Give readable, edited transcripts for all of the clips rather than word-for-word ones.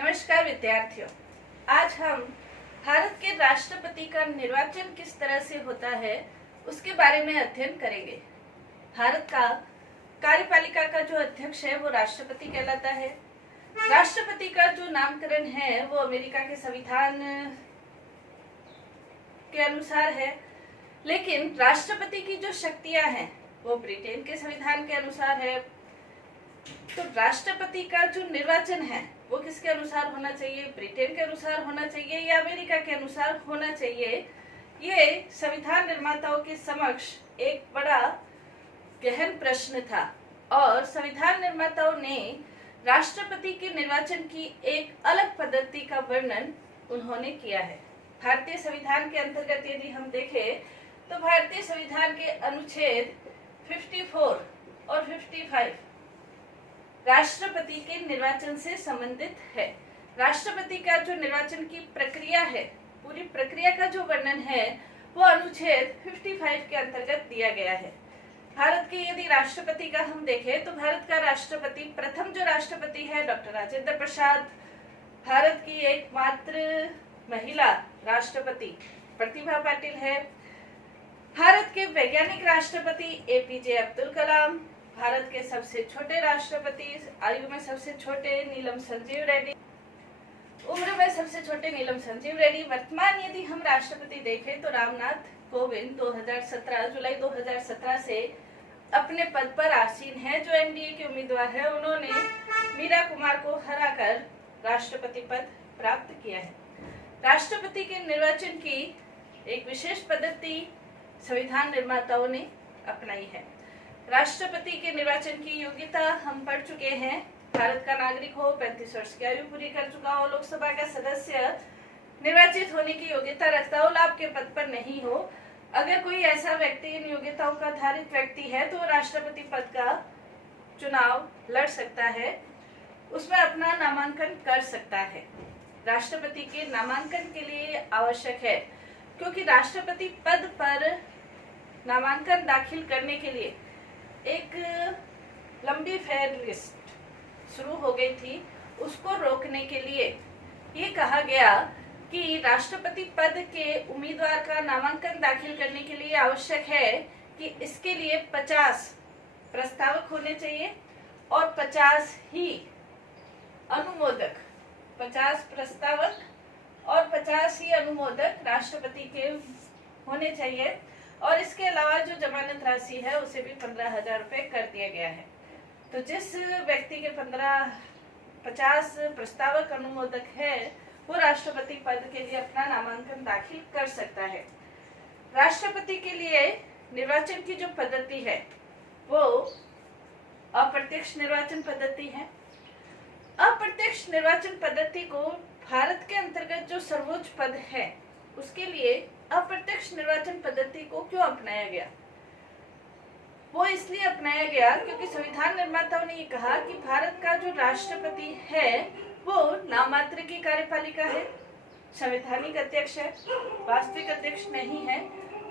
नमस्कार विद्यार्थियों, आज हम भारत के राष्ट्रपति का निर्वाचन किस तरह से होता है उसके बारे में अध्ययन करेंगे। भारत का कार्यपालिका का जो अध्यक्ष है वो राष्ट्रपति कहलाता है। राष्ट्रपति का जो नामकरण है वो अमेरिका के संविधान के अनुसार है, लेकिन राष्ट्रपति की जो शक्तियां हैं वो ब्रिटेन के संविधान के अनुसार है। तो राष्ट्रपति का जो निर्वाचन है वो किसके अनुसार होना चाहिए? ब्रिटेन के अनुसार होना चाहिए या अमेरिका के अनुसार होना चाहिए? ये संविधान निर्माताओं के समक्ष एक बड़ा गहन प्रश्न था और संविधान निर्माताओं ने राष्ट्रपति के निर्वाचन की एक अलग पद्धति का वर्णन उन्होंने किया है। भारतीय संविधान के अंतर्गत यदि हम देखें तो भारतीय संविधान के अनुच्छेद 54 और 55 राष्ट्रपति के निर्वाचन से संबंधित है। राष्ट्रपति का जो निर्वाचन की प्रक्रिया है, पूरी प्रक्रिया का जो वर्णन है वो अनुच्छेद 55 के अंतर्गत दिया गया है। भारत के यदि राष्ट्रपति का हम देखें तो भारत का राष्ट्रपति, प्रथम जो राष्ट्रपति है डॉक्टर राजेंद्र प्रसाद, भारत की एकमात्र महिला राष्ट्रपति प्रतिभा पाटिल है। भारत के वैज्ञानिक राष्ट्रपति एपीजे अब्दुल कलाम, भारत के सबसे छोटे राष्ट्रपति, आयु में सबसे छोटे नीलम संजीव रेड्डी, उम्र में सबसे छोटे नीलम संजीव रेड्डी। वर्तमान यदि हम राष्ट्रपति देखें तो रामनाथ कोविंद 2017 जुलाई 2017 से अपने पद पर आसीन है। जो एनडीए के उम्मीदवार है उन्होंने मीरा कुमार को हराकर राष्ट्रपति पद प्राप्त किया है। राष्ट्रपति के निर्वाचन की एक विशेष पद्धति संविधान निर्माताओं ने अपनाई है। राष्ट्रपति के निर्वाचन की योग्यता हम पढ़ चुके हैं। भारत का नागरिक हो, 35 वर्ष की आयु पूरी कर चुका हो, लोकसभा का सदस्य निर्वाचित होने की योग्यता रखता हो, लाभ के पद पर नहीं हो। अगर कोई ऐसा व्यक्ति इन योग्यताओं का धारित व्यक्ति है तो राष्ट्रपति पद का चुनाव लड़ सकता है, उसमें अपना नामांकन कर सकता है। राष्ट्रपति के नामांकन के लिए आवश्यक है, क्योंकि राष्ट्रपति पद पर नामांकन दाखिल करने के लिए एक लंबी फेयर लिस्ट शुरू हो गई थी। उसको रोकने के लिए ये कहा गया कि राष्ट्रपति पद के उम्मीदवार का नामांकन दाखिल करने के लिए आवश्यक है कि इसके लिए 50 प्रस्तावक होने चाहिए और 50 ही अनुमोदक, 50 प्रस्तावक और 50 ही अनुमोदक राष्ट्रपति के होने चाहिए। और इसके अलावा जो जमानत राशि है उसे भी 15,000 रुपये कर दिया गया है। तो जिस व्यक्ति के 50 प्रस्तावक अनुमोदक है वो राष्ट्रपति पद के लिए अपना नामांकन दाखिल कर सकता है। राष्ट्रपति के लिए निर्वाचन की जो पद्धति है वो अप्रत्यक्ष निर्वाचन पद्धति है। अप्रत्यक्ष निर्वाचन पद्धति को भारत के अंतर्गत जो सर्वोच्च पद है उसके लिए अप्रत्यक्ष निर्वाचन पद्धति को क्यों अपनाया गया? वो इसलिए अपनाया गया क्योंकि संविधान निर्माताओं ने ये कहा कि भारत का जो राष्ट्रपति है वो नाममात्र की कार्यपालिका है, संवैधानिक अध्यक्ष है, वास्तविक अध्यक्ष नहीं है।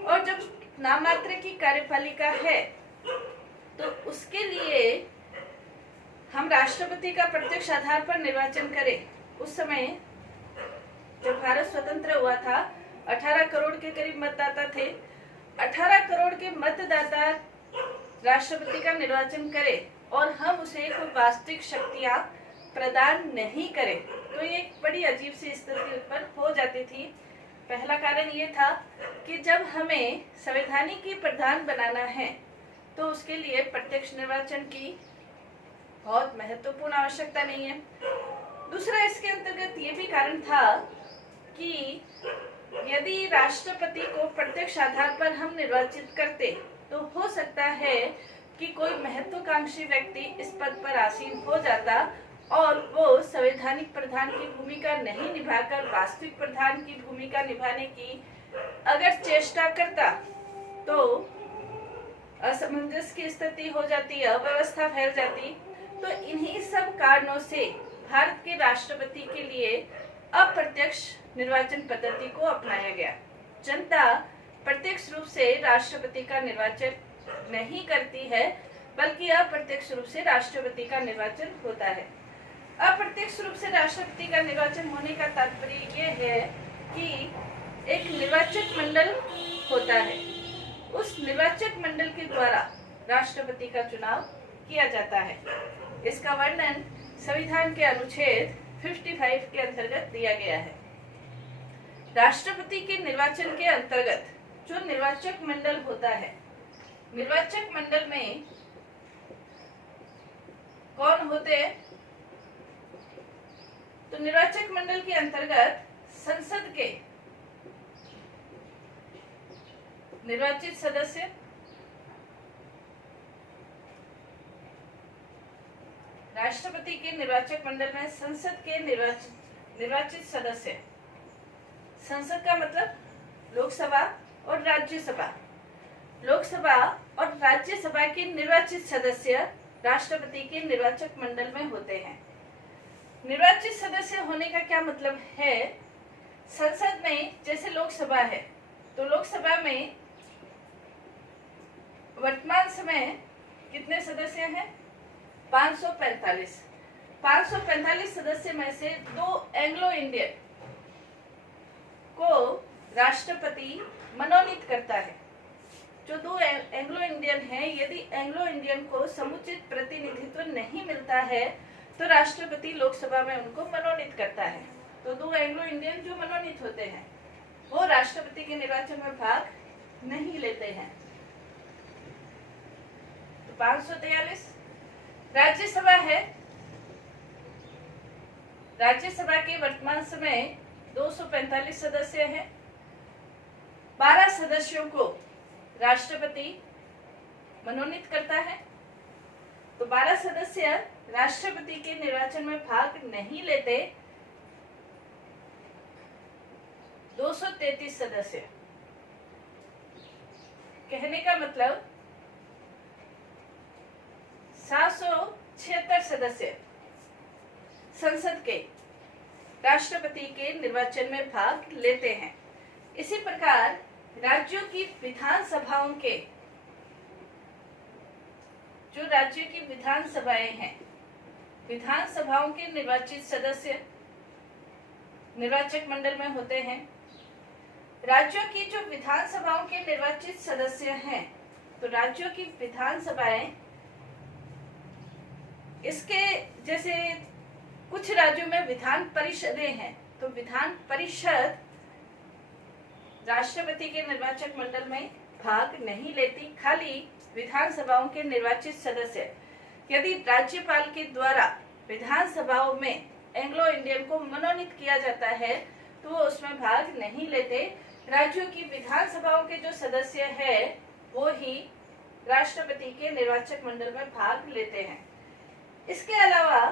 और जब नाममात्र की कार्यपालिका है तो उसके लिए हम राष्ट्रपति का प्रत्यक्ष आधार पर निर्वाचन करें। उस समय जब भारत स्वतंत्र हुआ था 18 करोड़ के करीब मतदाता थे। 18 करोड़ के मतदाता राष्ट्रपति का निर्वाचन करें और हम उसे कोई वास्तविक शक्तियां प्रदान नहीं करें तो ये एक बड़ी अजीब सी स्थिति उत्पन्न हो जाती थी। पहला कारण ये था कि जब हमें संवैधानिक प्रधान बनाना है तो उसके लिए प्रत्यक्ष निर्वाचन की बहुत महत्वपूर्ण आवश्यकता नहीं है। दूसरा, इसके अंतर्गत ये भी कारण था कि यदि राष्ट्रपति को प्रत्यक्ष आधार पर हम निर्वाचित करते तो हो सकता है कि कोई महत्वाकांक्षी व्यक्ति इस पद पर आसीन हो जाता और वो संवैधानिक प्रधान की भूमिका नहीं निभाकर वास्तविक प्रधान की भूमिका निभाने की अगर चेष्टा करता तो असमंजस की स्थिति हो जाती, अव्यवस्था फैल जाती। तो इन्हीं सब कारणों से भारत के राष्ट्रपति के लिए अप्रत्यक्ष निर्वाचन पद्धति को अपनाया गया। जनता प्रत्यक्ष रूप से राष्ट्रपति का निर्वाचन नहीं करती है, बल्कि अप्रत्यक्ष रूप से राष्ट्रपति का निर्वाचन होता है। अप्रत्यक्ष रूप से राष्ट्रपति का निर्वाचन होने का तात्पर्य यह है कि एक निर्वाचक मंडल होता है, उस निर्वाचक मंडल के द्वारा राष्ट्रपति का चुनाव किया जाता है। इसका वर्णन संविधान के अनुच्छेद 55 के अंतर्गत दिया गया है। राष्ट्रपति के निर्वाचन के अंतर्गत जो निर्वाचक मंडल होता है, निर्वाचक मंडल में कौन होते हैं? तो निर्वाचक मंडल के अंतर्गत संसद के निर्वाचित सदस्य, राष्ट्रपति के निर्वाचक मंडल में संसद के निर्वाचित सदस्य, संसद का मतलब लोकसभा और राज्यसभा, लोकसभा और राज्यसभा के निर्वाचित सदस्य राष्ट्रपति के निर्वाचक मंडल में होते हैं। निर्वाचित सदस्य होने का क्या मतलब है? संसद में जैसे लोकसभा है, तो लोकसभा में वर्तमान समय कितने सदस्य हैं? 545। 545 सदस्य में से 2 एंग्लो इंडियन को राष्ट्रपति मनोनीत करता है। जो 2 एंग्लो इंडियन हैं, यदि एंग्लो इंडियन को समुचित प्रतिनिधित्व नहीं मिलता है तो राष्ट्रपति लोकसभा में उनको मनोनीत करता है। तो 2 एंग्लो इंडियन जो मनोनीत होते हैं वो राष्ट्रपति के निर्वाचन में भाग नहीं लेते हैं। तो 543। राज्यसभा है, राज्यसभा के वर्तमान समय 245 सदस्य हैं। 12 सदस्यों को राष्ट्रपति मनोनीत करता है। तो 12 सदस्य राष्ट्रपति के निर्वाचन में भाग नहीं लेते। 233 सदस्य, कहने का मतलब 776 सदस्य संसद के राष्ट्रपति के निर्वाचन में भाग लेते हैं। इसी प्रकार राज्यों की विधानसभाओं के, जो राज्य की विधानसभाएं हैं, विधानसभाओं के निर्वाचित सदस्य निर्वाचक मंडल में होते हैं। राज्यों की जो विधानसभाओं के निर्वाचित सदस्य हैं, तो राज्यों की विधानसभाएं, इसके जैसे कुछ राज्यों में विधान परिषदें हैं, तो विधान परिषद राष्ट्रपति के निर्वाचक मंडल में भाग नहीं लेती, खाली विधानसभाओं के निर्वाचित सदस्य। यदि राज्यपाल के द्वारा विधानसभाओं में एंग्लो इंडियन को मनोनीत किया जाता है तो वो उसमें भाग नहीं लेते। राज्यों की विधानसभाओं के जो सदस्य हैं वो ही राष्ट्रपति के निर्वाचक मंडल में भाग लेते हैं। इसके अलावा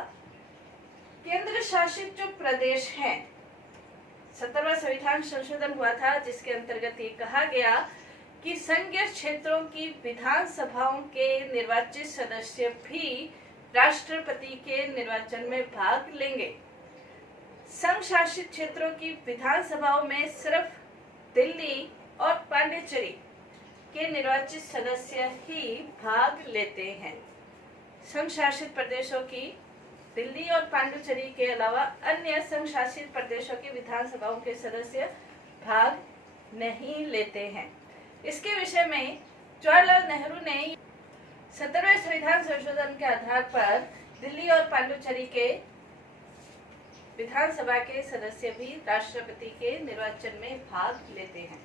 केंद्र शासित जो प्रदेश हैं, 17वां संविधान संशोधन हुआ था जिसके अंतर्गत ये कहा गया कि संघीय क्षेत्रों की विधानसभाओं के निर्वाचित सदस्य भी राष्ट्रपति के निर्वाचन में भाग लेंगे। संघ शासित क्षेत्रों की विधानसभाओं में सिर्फ दिल्ली और पांडिचेरी के निर्वाचित सदस्य ही भाग लेते हैं। संघ शासित प्रदेशों की दिल्ली और पांडिचेरी के अलावा अन्य संघ शासित प्रदेशों की विधानसभाओं के सदस्य भाग नहीं लेते हैं। इसके विषय में जवाहरलाल नेहरू ने 17वें संविधान संशोधन के आधार पर दिल्ली और पांडिचेरी के विधानसभा के सदस्य भी राष्ट्रपति के निर्वाचन में भाग लेते हैं।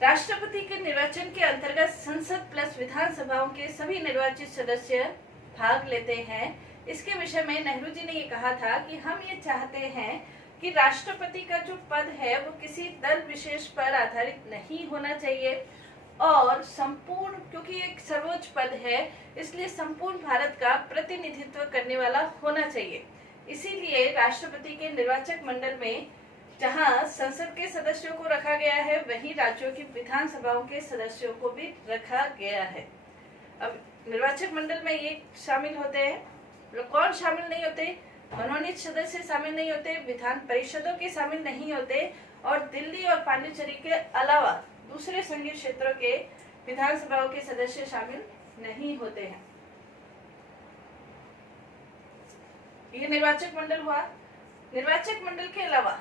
राष्ट्रपति के निर्वाचन के अंतर्गत संसद प्लस विधानसभाओं के सभी निर्वाचित सदस्य भाग लेते हैं। इसके विषय में नेहरू जी ने ये कहा था कि हम ये चाहते हैं कि राष्ट्रपति का जो पद है वो किसी दल विशेष पर आधारित नहीं होना चाहिए और संपूर्ण, क्योंकि एक सर्वोच्च पद है इसलिए संपूर्ण भारत का प्रतिनिधित्व करने वाला होना चाहिए। इसीलिए राष्ट्रपति के निर्वाचक मंडल में जहां संसद के सदस्यों को रखा गया है वहीं राज्यों की विधानसभाओं के सदस्यों को भी रखा गया है। अब निर्वाचक मंडल में ये शामिल होते हैं, कौन शामिल नहीं होते? मनोनीत सदस्य शामिल नहीं होते, विधान परिषदों के शामिल नहीं होते और दिल्ली और पांडिचेरी के अलावा दूसरे संघीय क्षेत्रों के विधानसभाओं के सदस्य शामिल नहीं होते हैं। ये निर्वाचक मंडल हुआ। निर्वाचक मंडल के अलावा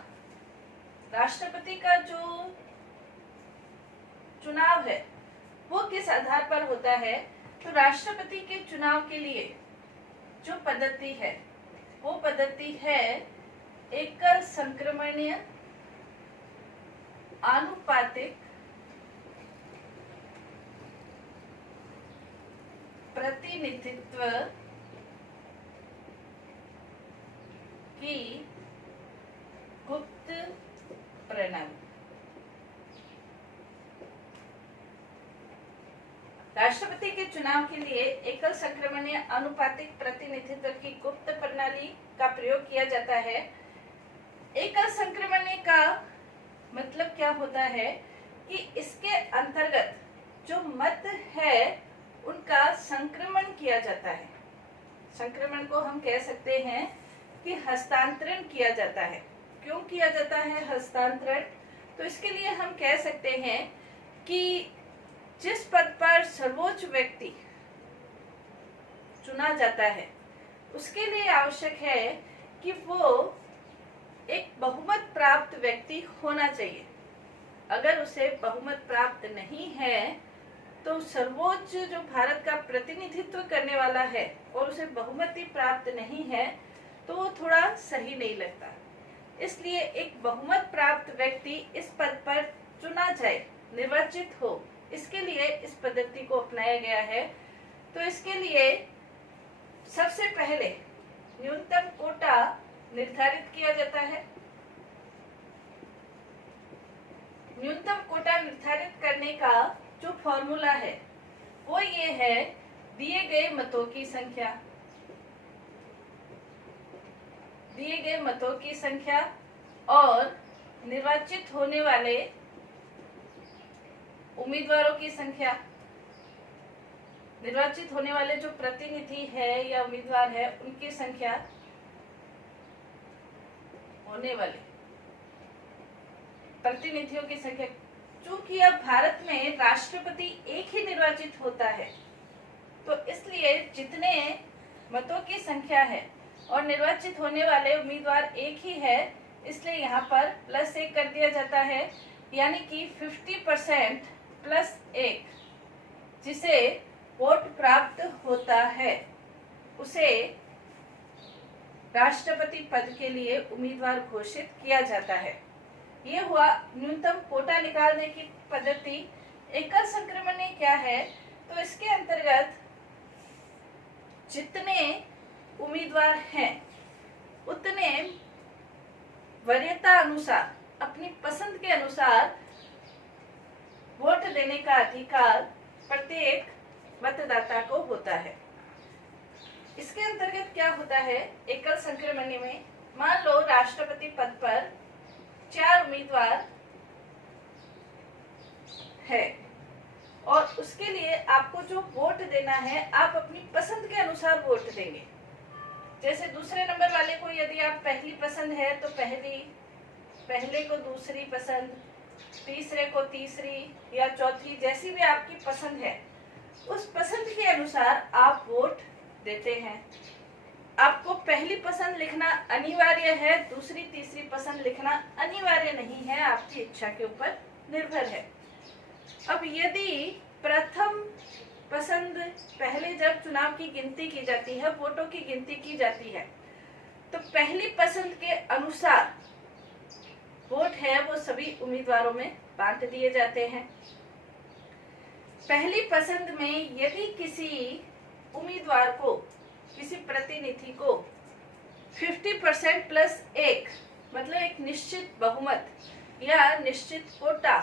राष्ट्रपति का जो चुनाव है वो किस आधार पर होता है? तो राष्ट्रपति के चुनाव के लिए जो पद्धति है वो पद्धति है एकल संक्रमणीय आनुपातिक प्रतिनिधित्व की गुप्त प्रणाली। राष्ट्रपति के चुनाव के लिए एकल संक्रमणीय आनुपातिक प्रतिनिधित्व की गुप्त प्रणाली का प्रयोग किया जाता है। एकल संक्रमणीय का मतलब क्या होता है कि इसके अंतर्गत जो मत है उनका संक्रमण किया जाता है। संक्रमण को हम कह सकते हैं कि हस्तांतरण किया जाता है। क्यों किया जाता है हस्तांतरण? तो इसके लिए हम कह सकते हैं कि जिस पद पर सर्वोच्च व्यक्ति चुना जाता है उसके लिए आवश्यक है कि वो एक बहुमत प्राप्त व्यक्ति होना चाहिए। अगर उसे बहुमत प्राप्त नहीं है तो सर्वोच्च जो भारत का प्रतिनिधित्व करने वाला है और उसे बहुमति प्राप्त नहीं है तो वो थोड़ा सही नहीं लगता। इसलिए एक बहुमत प्राप्त व्यक्ति इस पद पर चुना जाए, निर्वाचित हो, इसके लिए इस पद्धति को अपनाया गया है। तो इसके लिए सबसे पहले न्यूनतम कोटा निर्धारित किया जाता है। न्यूनतम कोटा निर्धारित करने का जो फॉर्मूला है वो ये है, दिए गए मतों की संख्या, दिए गए मतों की संख्या और निर्वाचित होने वाले उम्मीदवारों की संख्या। निर्वाचित होने वाले जो प्रतिनिधि है या उम्मीदवार है उनकी संख्या, होने वाले प्रतिनिधियों की संख्या। चूंकि अब भारत में राष्ट्रपति एक ही निर्वाचित होता है तो इसलिए जितने मतों की संख्या है और निर्वाचित होने वाले उम्मीदवार एक ही है, इसलिए यहाँ पर +1 कर दिया जाता है। यानी कि 50% +1 जिसे वोट प्राप्त होता है उसे राष्ट्रपति पद के लिए उम्मीदवार घोषित किया जाता है। ये हुआ न्यूनतम कोटा निकालने की पद्धति। एकल संक्रमणीय क्या है? तो इसके अंतर्गत जितने उम्मीदवार हैं उतने वरीयता अनुसार, अपनी पसंद के अनुसार वोट देने का अधिकार प्रत्येक मतदाता को होता है। इसके अंतर्गत क्या होता है एकल संक्रमणीय में? मान लो राष्ट्रपति पद पर 4 उम्मीदवार है और उसके लिए आपको जो वोट देना है आप अपनी पसंद के अनुसार वोट देंगे। जैसे दूसरे नंबर वाले को यदि आप पहली पसंद है तो पहले को दूसरी पसंद, तीसरे को तीसरी या चौथी, जैसी भी आपकी पसंद है उस पसंद के अनुसार आप वोट देते हैं। आपको पहली पसंद लिखना अनिवार्य है, दूसरी तीसरी पसंद लिखना अनिवार्य नहीं है, आपकी इच्छा के ऊपर निर्भर है। अब यदि प्रथम पसंद पहले जब चुनाव की गिनती की जाती है, वोटों की गिनती की जाती है, तो पहली पसंद के अनुसार वोट है वो सभी उम्मीदवारों में बांट दिए जाते हैं। पहली पसंद में यदि किसी उम्मीदवार को, किसी प्रतिनिधि को 50% +1 मतलब एक निश्चित बहुमत या निश्चित कोटा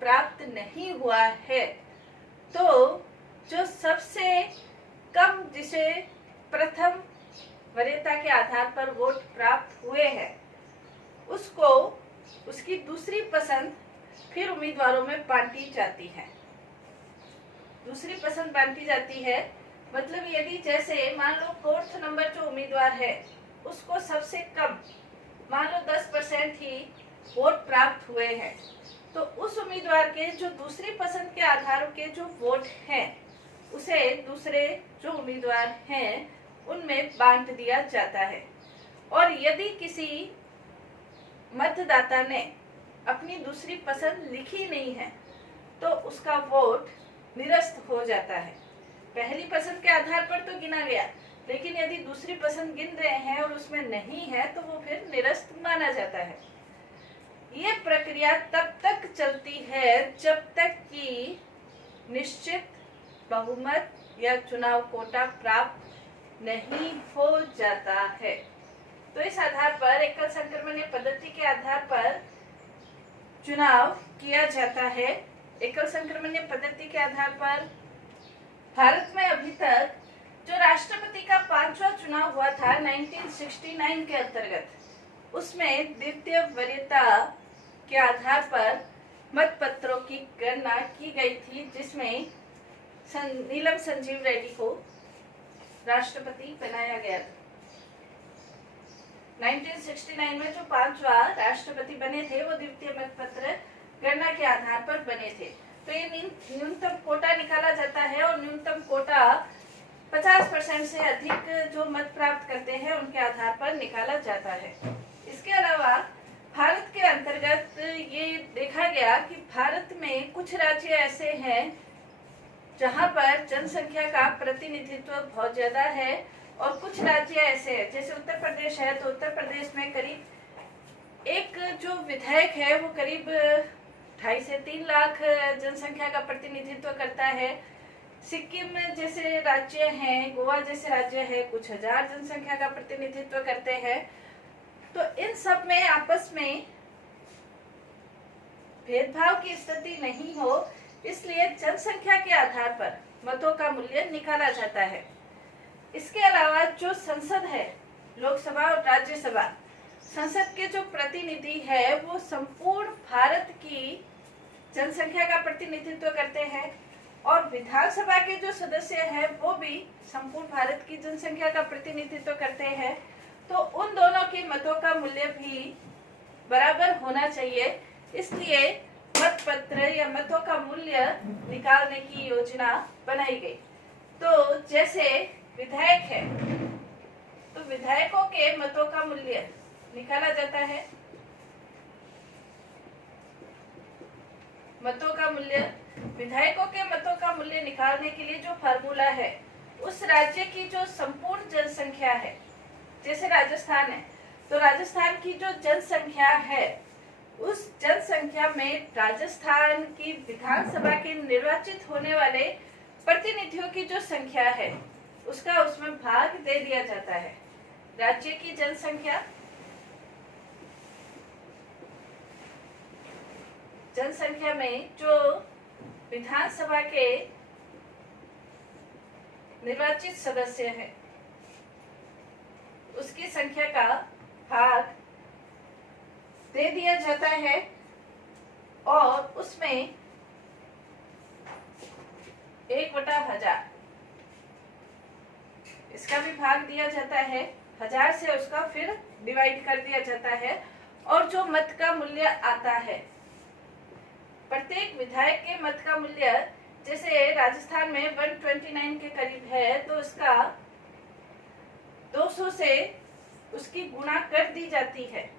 प्राप्त नहीं हुआ है तो जो सबसे कम, जिसे प्रथम वरीयता के आधार पर वोट प्राप्त हुए हैं, उसको उसकी दूसरी पसंद फिर उम्मीदवारों में बांटी जाती है। दूसरी पसंद बांटी जाती है मतलब यदि जैसे मान लो 4th नंबर जो उम्मीदवार है उसको सबसे कम मान लो 10% ही वोट प्राप्त हुए हैं तो उस उम्मीदवार के जो दूसरी पसंद के आधारों के जो वोट हैं उसे दूसरे जो उम्मीदवार हैं उनमें बांट दिया जाता है। और यदि किसी मतदाता ने अपनी दूसरी पसंद लिखी नहीं है तो उसका वोट निरस्त हो जाता है। पहली पसंद के आधार पर तो गिना गया, लेकिन यदि दूसरी पसंद गिन रहे हैं और उसमें नहीं है तो वो फिर निरस्त माना जाता है। ये प्रक्रिया तब तक चलती है जब तक कि निश्चित बहुमत या चुनाव कोटा प्राप्त नहीं हो जाता है। तो इस आधार पर एकल संक्रमणीय पद्धति के आधार पर चुनाव किया जाता है। एकल संक्रमणीय पद्धति के आधार पर भारत में अभी तक जो राष्ट्रपति का 5वां चुनाव हुआ था 1969 के अंतर्गत, उसमें द्वितीय वरीयता के आधार पर मतपत्रों की गणना की गई थी, जिसमें नीलम संजीव रेड्डी को राष्ट्रपति बनाया गया था। 1969 में जो 5वां राष्ट्रपति बने थे वो द्वितीय मतपत्र गणना के आधार पर बने थे। तो ये न्यूनतम कोटा निकाला जाता है और न्यूनतम कोटा 50% से अधिक जो मत प्राप्त करते हैं उनके आधार पर निकाला जाता है। इसके अलावा भारत के अंतर्गत ये देखा गया कि भारत में कुछ राज्य ऐसे हैं जहां पर जनसंख्या का प्रतिनिधित्व बहुत ज्यादा है और कुछ राज्य ऐसे हैं, जैसे उत्तर प्रदेश है तो उत्तर प्रदेश में करीब एक जो विधायक है वो करीब 2.5 से 3 लाख जनसंख्या का प्रतिनिधित्व करता है। सिक्किम जैसे राज्य हैं, गोवा जैसे राज्य है, कुछ हजार जनसंख्या का प्रतिनिधित्व करते हैं। तो इन सब में आपस में भेदभाव की स्थिति नहीं हो, इसलिए जनसंख्या के आधार पर मतों का मूल्य निकाला जाता है। इसके अलावा जो संसद है, लोकसभा और राज्यसभा, संसद के जो प्रतिनिधि है वो संपूर्ण भारत की जनसंख्या का प्रतिनिधित्व करते हैं और विधानसभा के जो सदस्य हैं वो भी संपूर्ण भारत की जनसंख्या का प्रतिनिधित्व करते हैं। तो उन दोनों के मतों का मूल्य भी बराबर होना चाहिए, इसलिए मतपत्र या मतों का मूल्य निकालने की योजना बनाई गई। तो जैसे विधायक है तो विधायकों के मतों का मूल्य निकाला जाता है। मतों का मूल्य, विधायकों के मतों का मूल्य निकालने के लिए जो फार्मूला है, उस राज्य की जो संपूर्ण जनसंख्या है, जैसे राजस्थान है तो राजस्थान की जो जनसंख्या है उस जनसंख्या में राजस्थान की विधानसभा के निर्वाचित होने वाले प्रतिनिधियों की जो संख्या है उसका उसमें भाग दे दिया जाता है। राज्य की जनसंख्या में जो विधानसभा के निर्वाचित सदस्य हैं उसकी संख्या का भाग दे दिया जाता है और उसमें 1/1000 इसका भी भाग दिया जाता है। 1000 से उसका फिर डिवाइड कर दिया जाता है और जो मत का मूल्य आता है, प्रत्येक विधायक के मत का मूल्य, जैसे राजस्थान में 129 के करीब है तो उसका 200 से उसकी गुणा कर दी जाती है।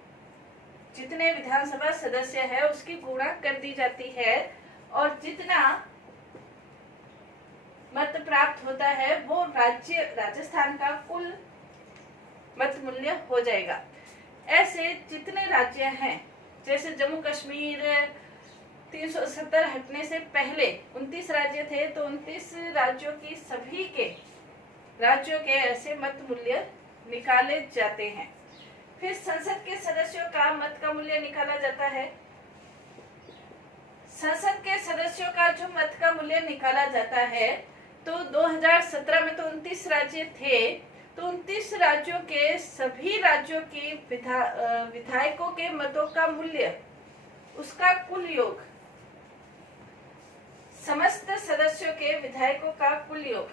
जितने विधानसभा सदस्य है उसकी गुणा कर दी जाती है और जितना मत प्राप्त होता है वो राजस्थान का कुल मत मूल्य हो जाएगा। ऐसे जितने राज्य हैं, जैसे जम्मू कश्मीर 370 हटने से पहले 29 राज्य थे तो 29 राज्यों की सभी के राज्यों के ऐसे मत मूल्य निकाले जाते हैं। फिर संसद के सदस्यों का मत का मूल्य निकाला जाता है। संसद के सदस्यों का जो मत का मूल्य निकाला जाता है तो 2017 में तो 29 राज्य थे, तो 29 राज्यों के सभी राज्यों के विधायकों के मतों का मूल्य, उसका कुल योग, समस्त सदस्यों के विधायकों का कुल योग,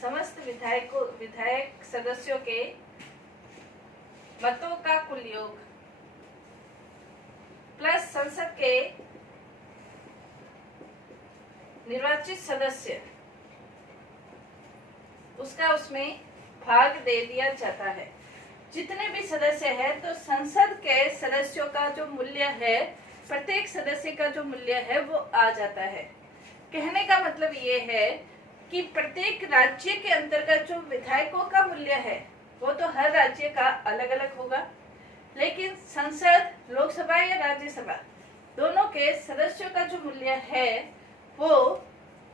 समस्त विधायक सदस्यों के मतों का कुल योग प्लस संसद के निर्वाचित सदस्य, उसका उसमें भाग दे दिया जाता है। जितने भी सदस्य हैं तो संसद के सदस्यों का जो मूल्य है, प्रत्येक सदस्य का जो मूल्य है वो आ जाता है। कहने का मतलब ये है कि प्रत्येक राज्य के अंतर्गत जो विधायकों का मूल्य है वो तो हर राज्य का अलग अलग होगा, लेकिन संसद, लोकसभा या राज्यसभा दोनों के सदस्यों का जो मूल्य है वो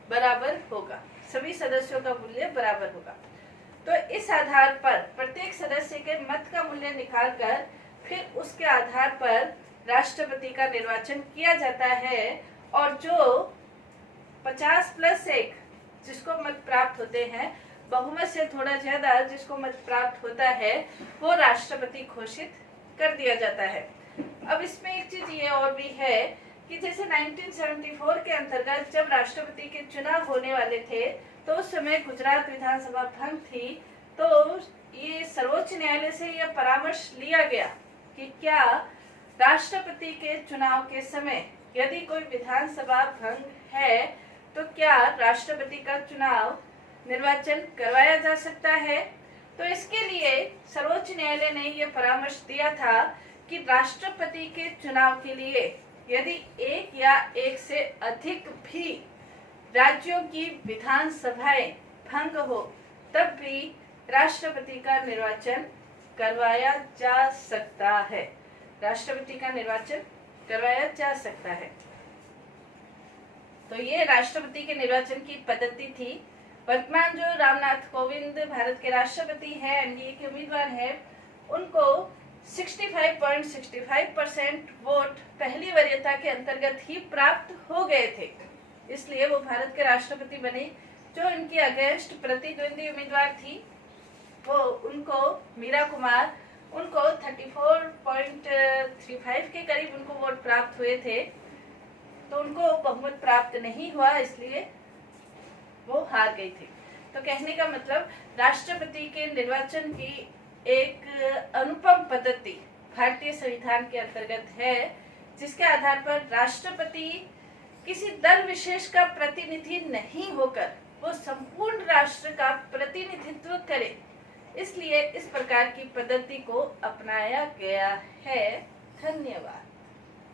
बराबर होगा, सभी सदस्यों का मूल्य बराबर होगा। तो इस आधार पर प्रत्येक सदस्य के मत का मूल्य निकालकर फिर उसके आधार पर राष्ट्रपति का निर्वाचन किया जाता है, और जो 50+1 जिसको मत प्राप्त होते हैं, बहुमत से थोड़ा ज्यादा जिसको मत प्राप्त होता है, वो राष्ट्रपति घोषित कर दिया जाता है। अब इसमें एक चीज ये और भी है कि जैसे 1974 के अंतर्गत जब राष्ट्रपति के चुनाव होने वाले थे तो उस समय गुजरात विधानसभा भंग थी, तो ये सर्वोच्च न्यायालय से यह परामर्श लिया गया कि क्या राष्ट्रपति के चुनाव के समय यदि कोई विधानसभा भंग है तो क्या राष्ट्रपति का चुनाव निर्वाचन करवाया जा सकता है। तो इसके लिए सर्वोच्च न्यायालय ने यह परामर्श दिया था कि राष्ट्रपति के चुनाव के लिए यदि एक या एक से अधिक भी राज्यों की विधानसभाएं भंग हो तब भी राष्ट्रपति का निर्वाचन करवाया जा सकता है। राष्ट्रपति का निर्वाचन करवाया जा सकता है। तो ये राष्ट्रपति के निर्वाचन की पद्धति थी। वर्तमान जो रामनाथ कोविंद भारत के राष्ट्रपति हैं, एनडीए के उम्मीदवार हैं, उनको 65.65% वोट पहली वरीयता के अंतर्गत ही प्राप्त हो गए थे, इसलिए वो भारत के राष्ट्रपति बने। जो इनकी अगेंस्ट प्रतिद्वंदी उम्मीदवार थी वो उनको मीरा कुमार, उनको 34.35 के करीब उनको वोट प्राप्त हुए थे, तो उनको बहुमत प्राप्त नहीं हुआ, इसलिए वो हार गई थी। तो कहने का मतलब राष्ट्रपति के निर्वाचन की एक अनुपम पद्धति भारतीय संविधान के अंतर्गत है, जिसके आधार पर राष्ट्रपति किसी दल विशेष का प्रतिनिधि नहीं होकर वो संपूर्ण राष्ट्र का प्रतिनिधित्व करे, इसलिए इस प्रकार की पद्धति को अपनाया गया है। धन्यवाद।